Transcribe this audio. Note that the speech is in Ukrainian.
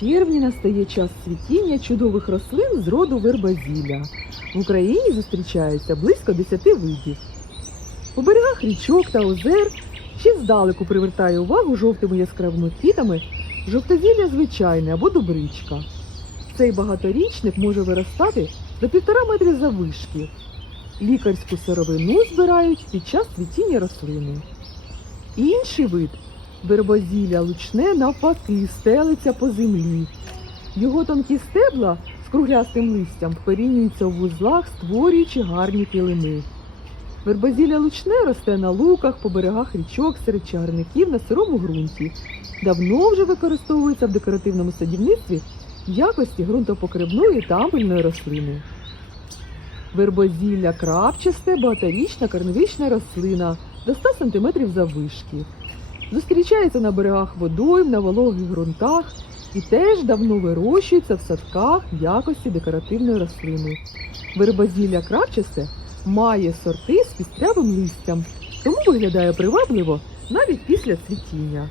червні настає час цвітіння чудових рослин з роду вербазілля. В Україні зустрічається близько 10 видів. У берегах річок та озер ще здалеку привертає увагу жовтими яскравими квітами жовтозілля звичайне або добричка. Цей багаторічник може виростати до півтора метрів заввишки. Лікарську сировину збирають під час цвітіння рослини. Інший вид вербозілля лучне навпаки стелиться по землі. Його тонкі стебла з круглястим листям вкорінюються у вузлах, створюючи гарні килими. Вербозілля лучне росте на луках, по берегах річок, серед чагарників на сирому ґрунті. Давно вже використовується в декоративному садівництві в якості ґрунтопокривної та ампельної рослини. Вербозілля крапчасте, багаторічна карновічна рослина до 100 см заввишки. Зустрічається на берегах водойм, на вологих ґрунтах і теж давно вирощується в садках в якості декоративної рослини. Вербозілля кравчасе має сорти з пістрявим листям, тому виглядає привабливо навіть після цвітіння.